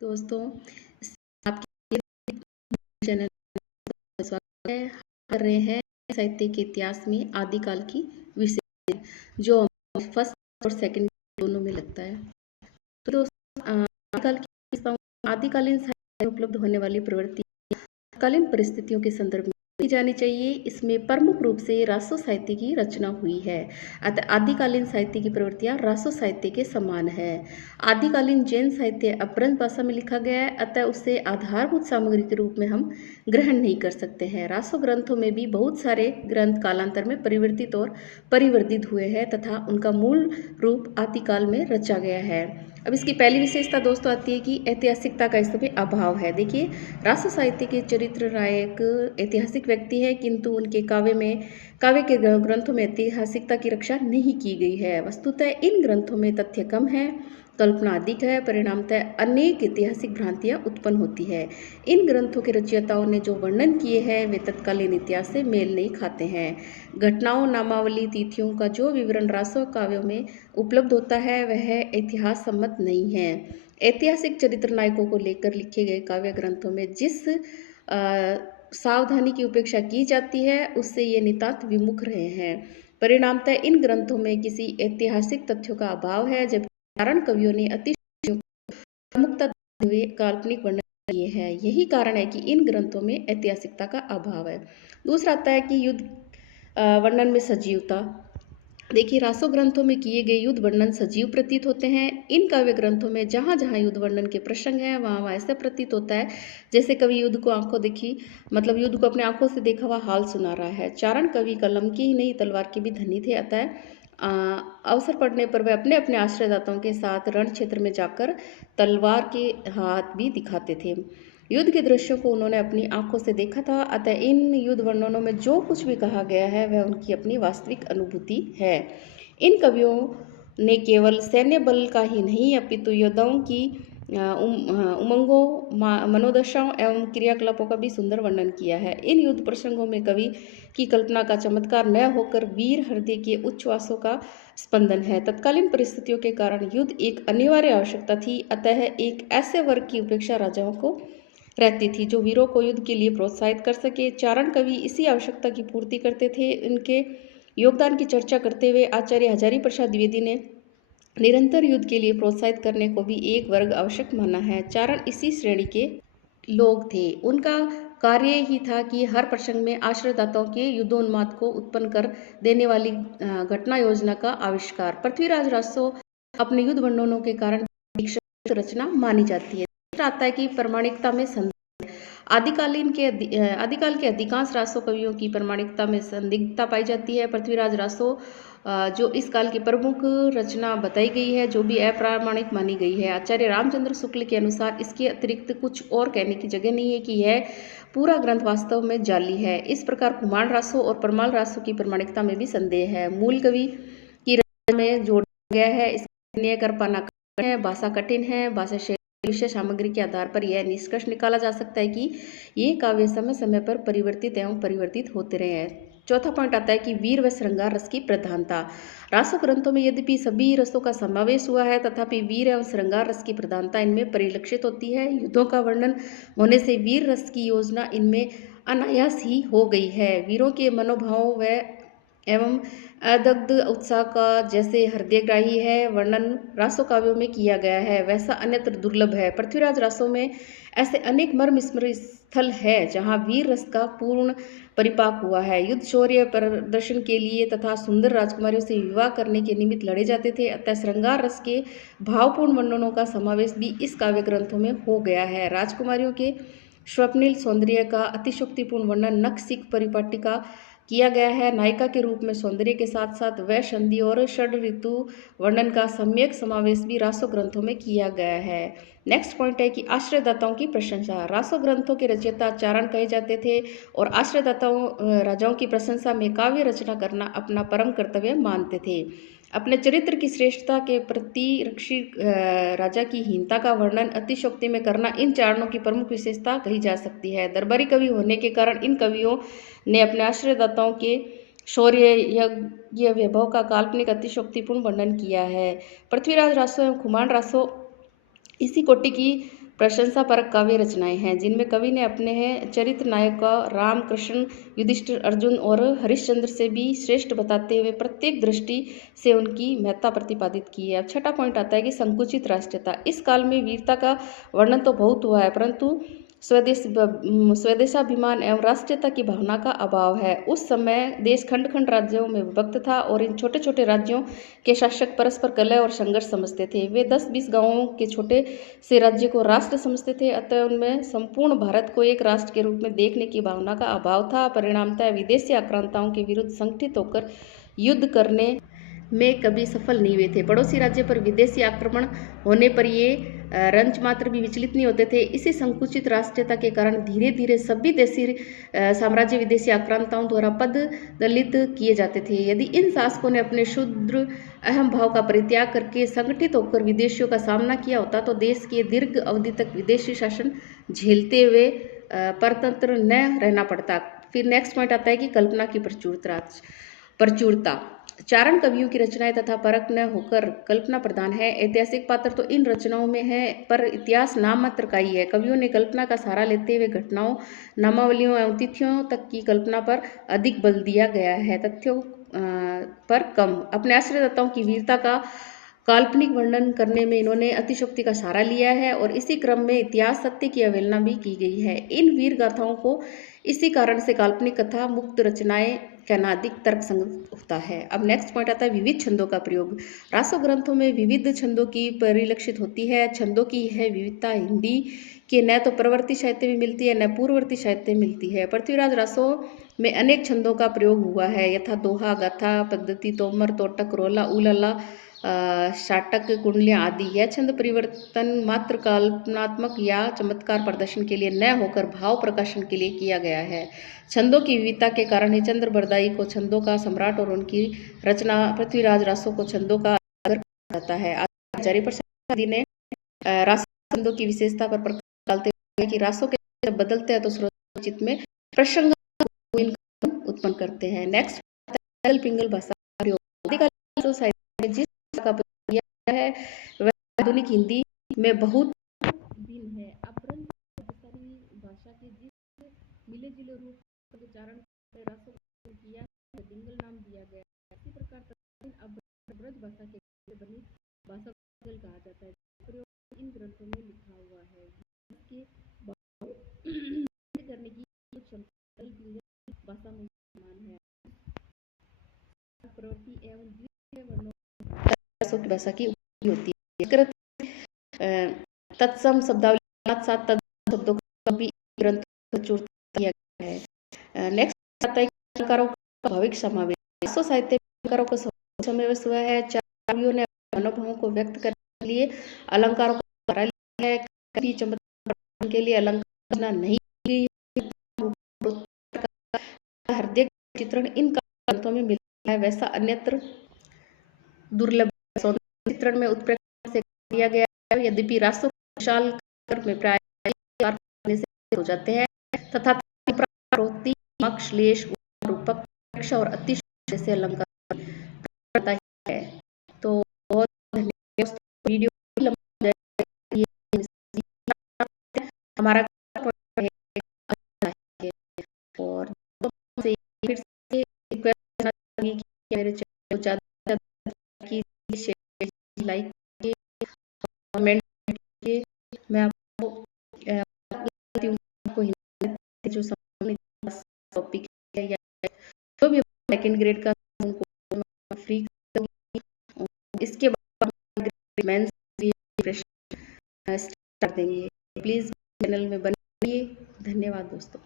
दोस्तों, आपके चैनल में स्वागत है। हम कर रहे हैं साहित्य के इतिहास में आदिकाल की विषय जो फर्स्ट और सेकंड दोनों में लगता है। तो दोस्तों, आदिकालीन साहित्य में उपलब्ध होने वाली प्रवृत्ति कालीन परिस्थितियों के संदर्भ में की जानी चाहिए। इसमें प्रमुख रूप से रासो साहित्य की रचना हुई है। अतः आदिकालीन साहित्य की प्रवृत्तियां रासो साहित्य के समान है। आदिकालीन जैन साहित्य अपभ्रंश भाषा में लिखा गया है, अतः उसे आधारभूत सामग्री के रूप में हम ग्रहण नहीं कर सकते हैं। रासो ग्रंथों में भी बहुत सारे ग्रंथ कालांतर में परिवर्तित और परिवर्धित हुए हैं तथा उनका मूल रूप आदिकाल में रचा गया है। अब इसकी पहली विशेषता दोस्तों आती है कि ऐतिहासिकता का इसमें अभाव है। देखिए, रासो साहित्य के चरित्र नायक ऐतिहासिक व्यक्ति है, किंतु उनके काव्य के ग्रंथों में ऐतिहासिकता की रक्षा नहीं की गई है। वस्तुतः इन ग्रंथों में तथ्य कम है, कल्पना अधिक है, परिणामतः अनेक ऐतिहासिक भ्रांतियां उत्पन्न होती है। इन ग्रंथों के रचयिताओं ने जो वर्णन किए हैं वे तत्कालीन इतिहास से मेल नहीं खाते हैं। घटनाओं, नामावली, तिथियों का जो विवरण रासो काव्यों में उपलब्ध होता है वह इतिहास सम्मत नहीं है। ऐतिहासिक चरित्र नायकों को लेकर लिखे गए काव्य ग्रंथों में जिस सावधानी की उपेक्षा की जाती है उससे ये नितांत विमुख रहे हैं। परिणामतः इन ग्रंथों में किसी ऐतिहासिक तथ्यों का अभाव है, जबकि चारण कवियों ने अतिशयोक्ति प्रमुखता देते हुए काल्पनिक वर्णन किए हैं। यही कारण है कि इन ग्रंथों में ऐतिहासिकता का अभाव है। दूसरा आता है कि युद्ध वर्णन में सजीवता। देखिए, रासो ग्रंथों में किए गए युद्ध वर्णन सजीव प्रतीत होते हैं। इन काव्य ग्रंथों में जहाँ जहाँ युद्ध वर्णन के प्रसंग हैं वहाँ ऐसा प्रतीत होता है जैसे कवि युद्ध को आंखों देखी मतलब युद्ध को अपने आंखों से देखा हुआ हाल सुना रहा है। चारण कवि कलम की ही नहीं तलवार के भी धनी थे, अतः अवसर पड़ने पर वे अपने अपने आश्रयदाताओं के साथ रण क्षेत्र में जाकर तलवार के हाथ भी दिखाते थे। युद्ध के दृश्यों को उन्होंने अपनी आंखों से देखा था, अतः इन युद्ध वर्णनों में जो कुछ भी कहा गया है वह उनकी अपनी वास्तविक अनुभूति है। इन कवियों ने केवल सैन्य बल का ही नहीं अपितु योद्धाओं की उमंगों, मनोदशाओं एवं क्रियाकलापों का भी सुंदर वर्णन किया है। इन युद्ध प्रसंगों में कवि की कल्पना का चमत्कार न होकर वीर हृदय के उच्छ्वासों का स्पंदन है। तत्कालीन परिस्थितियों के कारण युद्ध एक अनिवार्य आवश्यकता थी, अतः एक ऐसे वर्ग की उपेक्षा राजाओं को रहती थी जो वीरों को युद्ध के लिए प्रोत्साहित कर सके। चारण कवि इसी आवश्यकता की पूर्ति करते थे। इनके योगदान की चर्चा करते हुए आचार्य हजारी प्रसाद द्विवेदी ने निरंतर युद्ध के लिए प्रोत्साहित करने को भी एक वर्ग आवश्यक माना है। चारण इसी श्रेणी के लोग थे। उनका कार्य ही था कि हर प्रसंग में आश्रयदाताओं के युद्धोन्माद को उत्पन्न कर देने वाली घटना योजना का आविष्कार। पृथ्वीराज रासो अपने युद्ध वर्णनों के कारण रचना मानी जाती है। आता है कि प्रमाणिकता में आदिकाल के अधिकांश रासो कवियों की प्रमाणिकता में संदिग्धता पाई जाती है। पृथ्वीराज रासो जो इस काल की प्रमुख रचना बताई गई है जो भी अप्रामाणिक मानी गई है। आचार्य रामचंद्र शुक्ल के अनुसार इसके अतिरिक्त कुछ और कहने की जगह नहीं है कि यह पूरा ग्रंथ वास्तव में जाली है। इस प्रकार कुमार रासो और परमाल रासो की प्रमाणिकता में भी संदेह है। मूल कवि की रचना में जोड़ा गया है, इसका निर्णय कर पाना कठिन है, भाषा कठिन है। भाषा विषय सामग्री के आधार पर यह निष्कर्ष निकाला जा सकता है कि ये काव्य समय समय पर परिवर्तित एवं परिवर्तित होते रहे हैं। चौथा पॉइंट आता है कि वीर व श्रृंगार रस की प्रधानता। रासो ग्रंथों में यद्यपि सभी रसों का समावेश हुआ है तथापि वीर एवं श्रृंगार रस की प्रधानता इनमें परिलक्षित होती है। युद्धों का वर्णन होने से वीर रस की योजना इनमें अनायास ही हो गई है। वीरों के मनोभाव व एवं अदग्ध उत्साह का जैसे हृदयग्राही है वर्णन रासो काव्यों में किया गया है वैसा अन्यत्र दुर्लभ है। पृथ्वीराज रासो में ऐसे अनेक मर्म स्मृत स्थल है जहाँ वीर रस का पूर्ण परिपाक हुआ है। युद्ध शौर्य प्रदर्शन के लिए तथा सुंदर राजकुमारियों से विवाह करने के निमित्त लड़े जाते थे, अतः श्रृंगार रस के भावपूर्ण वर्णनों का समावेश भी इस काव्य ग्रंथों में हो गया है। राजकुमारियों के स्वप्निल सौंदर्य का अतिशोक्तिपूर्ण वर्णन नखसिक परिपाटी का किया गया है। नायिका के रूप में सौंदर्य के साथ साथ वैशंदी और षड ऋतु वर्णन का सम्यक समावेश भी रासो ग्रंथों में किया गया है। नेक्स्ट पॉइंट है कि आश्रयदाताओं की प्रशंसा। रासो ग्रंथों के रचयिता चारण कहे जाते थे और आश्रयदाताओं राजाओं की प्रशंसा में काव्य रचना करना अपना परम कर्तव्य मानते थे। अपने चरित्र की श्रेष्ठता के प्रति रक्षी राजा की हीनता का वर्णन अतिशोक्ति में करना इन चारणों की प्रमुख विशेषता कही जा सकती है। दरबारी कवि होने के कारण इन कवियों ने अपने आश्रयदाताओं के शौर्य यज्ञ वैभव का काल्पनिक अतिशोक्तिपूर्ण वर्णन किया है। पृथ्वीराज रासो एवं कुमार रासो इसी कोटि की प्रशंसापरक काव्य रचनाएं हैं जिनमें कवि ने अपने चरित्र नायकों राम, कृष्ण, युधिष्ठिर, अर्जुन और हरिश्चंद्र से भी श्रेष्ठ बताते हुए प्रत्येक दृष्टि से उनकी महत्ता प्रतिपादित की है। अब छठा पॉइंट आता है कि संकुचित राष्ट्रीयता। इस काल में वीरता का वर्णन तो बहुत हुआ है, परंतु स्वदेशाभिमान एवं राष्ट्रीयता की भावना का अभाव है। उस समय देश खंड खंड राज्यों में विभक्त था और इन छोटे छोटे राज्यों के शासक परस्पर कलह और संघर्ष समझते थे। वे 10-20 गांवों के छोटे से राज्य को राष्ट्र समझते थे, अतः उनमें संपूर्ण भारत को एक राष्ट्र के रूप में देखने की भावना का अभाव था। परिणामतः विदेशी आक्रांताओं के विरुद्ध संगठित होकर युद्ध करने में कभी सफल नहीं हुए थे। पड़ोसी राज्य पर विदेशी आक्रमण होने पर ये रंच मात्र भी विचलित नहीं होते थे। इसी संकुचित राष्ट्रीयता के कारण धीरे धीरे सभी देशी साम्राज्य विदेशी आक्रांताओं द्वारा पद दलित किए जाते थे। यदि इन शासकों ने अपने शुद्र अहम भाव का परित्याग करके संगठित होकर विदेशियों का सामना किया होता तो देश के दीर्घ अवधि तक विदेशी शासन झेलते हुए परतंत्र न रहना पड़ता। फिर नेक्स्ट पॉइंट आता है कि कल्पना की प्रचुरता। चारण कवियों की रचनाएं तथा परक न होकर कल्पना प्रधान है। ऐतिहासिक पात्र तो इन रचनाओं में है, पर इतिहास नाम मात्र का ही है। कवियों ने कल्पना का सहारा लेते हुए घटनाओं, नामावलियों एवं तिथियों तक की कल्पना पर अधिक बल दिया गया है, तथ्यों पर कम। अपने आश्रयदाताओं की वीरता का काल्पनिक वर्णन करने में इन्होंने अतिशयोक्ति का सहारा लिया है और इसी क्रम में इतिहास सत्य की अवहेलना भी की गई है। इन वीर गाथाओं को इसी कारण से काल्पनिक कथा मुक्त रचनाएं कहना अधिक तर्कसंगत होता है। अब नेक्स्ट पॉइंट आता है विविध छंदों का प्रयोग। रासो ग्रंथों में विविध छंदों की परिलक्षित होती है। छंदों की यह विविधता हिंदी के न तो परवर्ती साहित्य में मिलती है न पूर्ववर्ती साहित्य में मिलती है। पृथ्वीराज रासो में अनेक छंदों का प्रयोग हुआ है, यथा दोहा, गाथा, पद्धति, तोमर, तोटक, रोला, उलाला, शाटक, कुंडलियां आदि। यह छंद परिवर्तन मात्र कल्पनात्मक या चमत्कार प्रदर्शन के लिए न होकर भाव प्रकाशन के लिए किया गया है। छंदों की विविधता के कारण ही चंद्र बरदाई को छंदों का सम्राट और उनकी रचना पृथ्वीराज रासो को छंदों का आदर जाता है। आचार्य प्रसाद ने रासो छंदों की विशेषता पर प्रकाश डालते हुए कि रासो के जब बदलते हैं तो श्रोताचित्त में प्रसंग उत्पन्न करते हैं। नेक्स्ट पिंगल भाषा जिस का प्रयोग किया है वह आधुनिक हिंदी में बहुत भिन्न है। अपरंत भाषा के जिस मिले जुले रूप का उच्चारण रासो किया पिंगल नाम दिया गया। इसी प्रकार ब्रज भाषा के बनी भाषा को कहा जाता है। प्रयोग इन ग्रंथों में लिखा हुआ है। इसके करने की भाषा में समान है। प्रवृत्ति एवं भाषा की होती है। तत्सम शब्दावली साथ शब्दों का भी ग्रंथ किया गया है। नेक्स्ट आता है अलंकारों का भाविक समावेश। साहित्य अलंकारों का समावेश हुआ है। कवियों ने अनुभवों को व्यक्त करने के लिए अलंकारों का सहारा लिया है। कभी चमत्कार के लिए अलंकार नहीं हृदय चित्रण इन ग्रंथों में मिलता है, वैसा अन्यत्र दुर्लभ चित्रण में उत्प्रेक्षण से किया गया है। यद्यपि रासो विशाल में प्राय हो जाते हैं तथा श्लेष, रूपक, और अतिशय जैसे अलंकार है। तो बहुत धन्यवाद। वीडियो हमारा और फिर से मेरे चैनल को ज़्यादा लाइक कमेंट मैं आपको जो टॉपिक है या जो भी सेकंड ग्रेड का फ्री इसके बाद स्टार्ट देंगे। प्लीज़ चैनल में बनिए। धन्यवाद दोस्तों।